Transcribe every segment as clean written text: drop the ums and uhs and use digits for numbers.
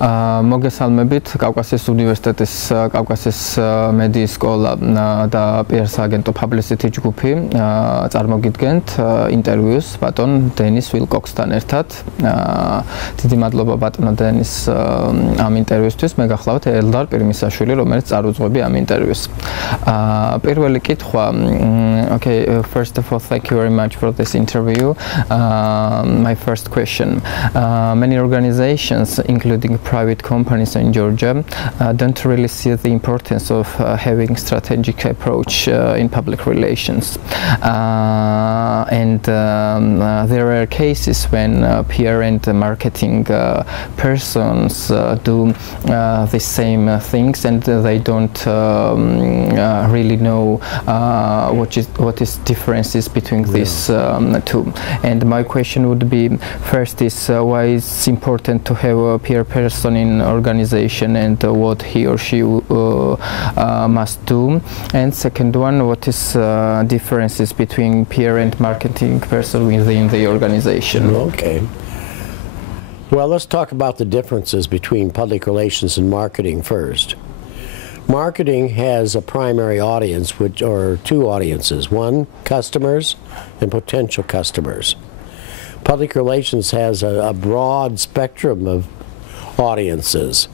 მოგესალმებით კავკასიის უნივერსიტეტის კავკასიის მედიის სკოლა და პიარსაგენტო ფაბლისითი ჯგუფი წარმოგიდგენთ ინტერვიუს ბატონ დენის უილკოქსთან ერთად. დიდი მადლობა ბატონო დენის ამ ინტერვიუსთვის. მე გახლავთ ელდარ პირმისაშვილი, რომელიც წარუძღვები ამ ინტერვიუს. პირველი კითხვა, okay, first of all, thank you very much for this interview. My first question, many organizations, including private companies in Georgia, don't really see the importance of having strategic approach in public relations. And there are cases when PR and marketing persons do the same things, and they don't really know what is differences between these two. And my question would be, first is why it's important to have a PR person in organization and what he or she must do. And second one, what is differences between PR and marketing person within the organization? Okay. Well, let's talk about the differences between public relations and marketing first. Marketing has a primary audience, or two audiences. One, customers and potential customers. Public relations has a broad spectrum of audiences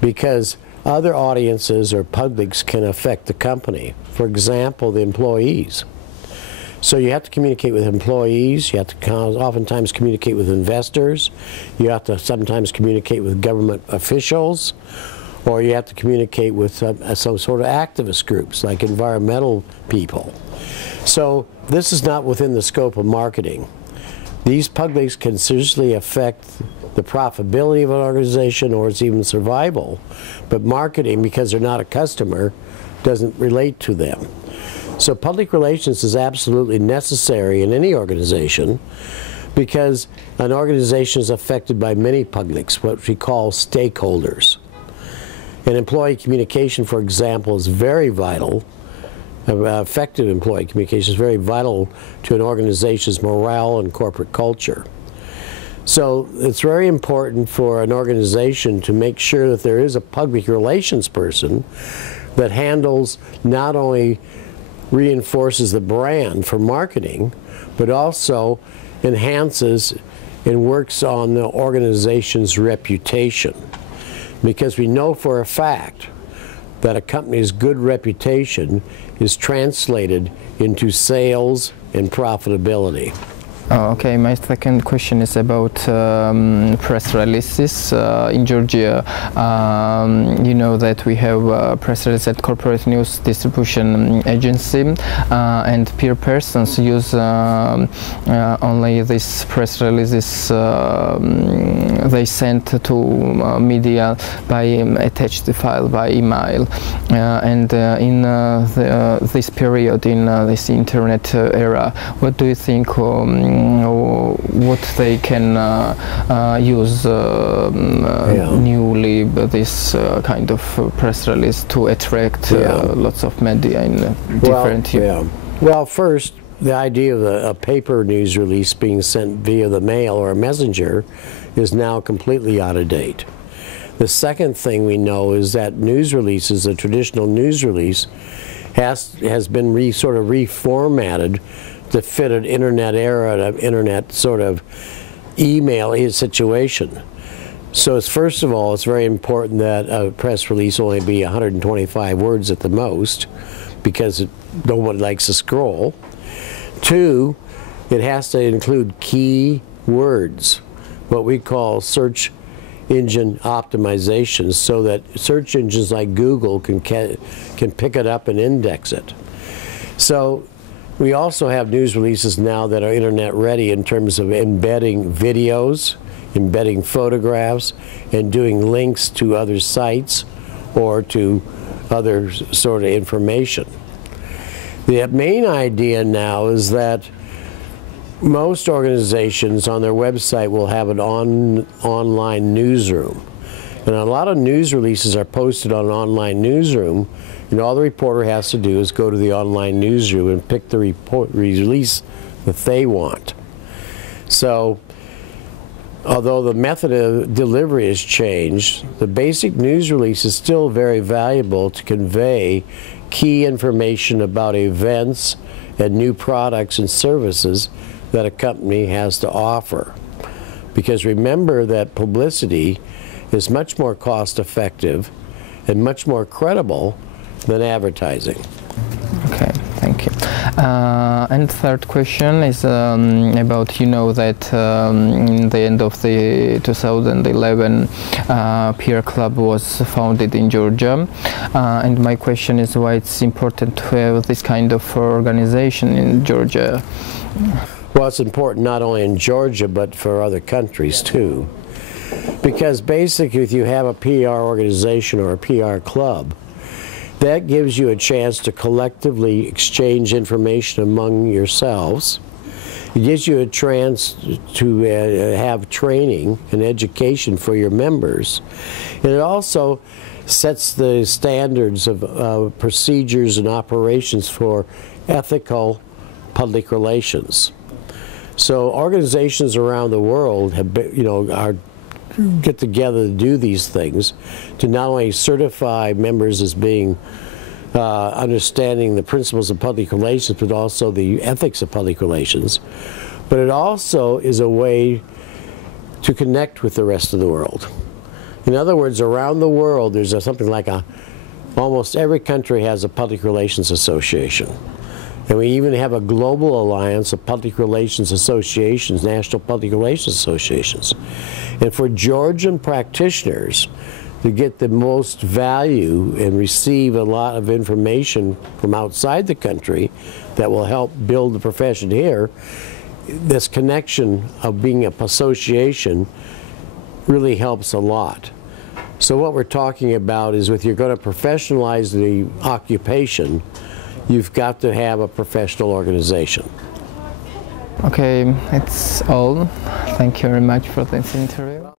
because other audiences or publics can affect the company. For example, the employees. So you have to communicate with employees, you have to oftentimes communicate with investors, you have to sometimes communicate with government officials, or you have to communicate with some sort of activist groups like environmental people. So this is not within the scope of marketing. These publics can seriously affect the profitability of an organization or its even survival, but marketing, because they're not a customer, doesn't relate to them. So public relations is absolutely necessary in any organization because an organization is affected by many publics, what we call stakeholders. And employee communication, for example, is very vital. Effective employee communication is very vital to an organization's morale and corporate culture. So it's very important for an organization to make sure that there is a public relations person that handles, not only reinforces the brand for marketing, but also enhances and works on the organization's reputation. Because we know for a fact that a company's good reputation is translated into sales and profitability. Okay, my second question is about press releases. In Georgia, you know that we have press release at Corporate News Distribution Agency, and peer persons use only these press releases they send to media by attached file by email. And in this period, in this internet era, what do you think what they can use newly this kind of press release to attract lots of media in different Well, first, the idea of a paper news release being sent via the mail or a messenger is now completely out of date. The second thing we know is that news releases, a traditional news release, has been sort of reformatted to fit an internet era, an internet sort of email situation. So it's, first of all, it's very important that a press release only be 125 words at the most, because nobody likes to scroll. Two, it has to include key words, what we call search engine optimization, so that search engines like Google can pick it up and index it. So we also have news releases now that are internet ready in terms of embedding videos, embedding photographs, and doing links to other sites or to other sort of information. The main idea now is that most organizations on their website will have an online newsroom. And a lot of news releases are posted on an online newsroom, and all the reporter has to do is go to the online newsroom and pick the release that they want. So Although the method of delivery has changed, the basic news release is still very valuable to convey key information about events and new products and services that a company has to offer. Because remember that publicity is much more cost effective and much more credible than advertising. Okay, thank you. And third question is about, you know, that in the end of the 2011 Peer Club was founded in Georgia, and my question is why it's important to have this kind of organization in Georgia. Well, it's important not only in Georgia but for other countries too, because basically if you have a PR organization or a PR club, that gives you a chance to collectively exchange information among yourselves. It gives you a chance to have training and education for your members. And it also sets the standards of procedures and operations for ethical public relations. So organizations around the world have been, get together to do these things, to not only certify members as being understanding the principles of public relations, but also the ethics of public relations. But it also is a way to connect with the rest of the world. In other words, around the world, there's something like almost every country has a public relations association. And we even have a global alliance of public relations associations, national public relations associations. And for Georgian practitioners to get the most value and receive a lot of information from outside the country that will help build the profession here, this connection of being an association really helps a lot. So what we're talking about is if you're going to professionalize the occupation, you've got to have a professional organization. Okay, that's all. Thank you very much for this interview.